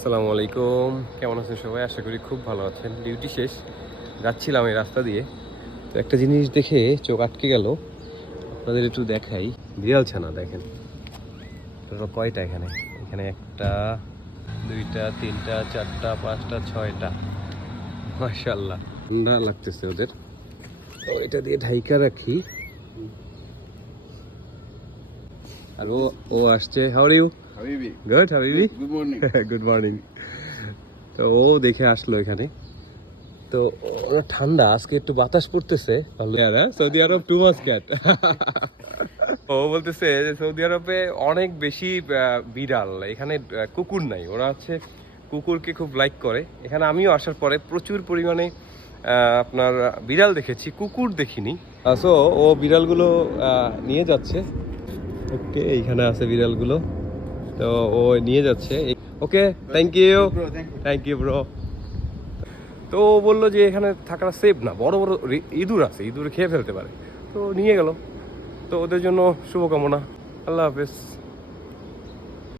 আসসালামু আলাইকুম, কেমন আছেন সবাই? আশা করি খুব ভালো আছেন। ডিউটি শেষ, যাচ্ছিলাম এই রাস্তা দিয়ে, তো একটা জিনিস দেখে চোখ আটকে গেল। আপনাদের একটু দেখাই, বিড়াল ছানা দেখেন। টোটাল কয়টা এখানে? এখানে একটা, দুইটা, তিনটা, চারটা, পাঁচটা, ছয়টা। মাশাআল্লাহ, ঠান্ডা লাগতেছে ওদের, তো এটা দিয়ে ঢাইকা রাখি। আর ও আসছে। How are you? Habibi. Good হাবিবি। Good morning. Good morning. তো ও দেখে আসলো এখানে, তো ওরা ঠান্ডা, আজকে একটু বাতাস পড়তেছে। সৌদি আরব টু মাস ক্যাট। ও বলতেছে যে সৌদি আরবে অনেক বেশি বিড়াল, এখানে কুকুর নাই। ওরা হচ্ছে কুকুরকে খুব লাইক করে। এখানে আমিও আসার পরে প্রচুর পরিমাণে আপনার বিড়াল দেখেছি, কুকুর দেখিনি। সো ও বিড়ালগুলো নিয়ে যাচ্ছে। ওকে, এইখানে আছে বিড়ালগুলো, তো ও নিয়ে যাচ্ছে। Okay, thank you. Bro, thank you. Thank you bro. তো ও বললো যে এখানে থাকাটা সেফ না, বড় বড় ইঁদুর আছে, ইঁদুর খেয়ে ফেলতে পারে। তো নিয়ে গেল। তো ওদের জন্য শুভকামনা। আল্লাহ হাফেজ।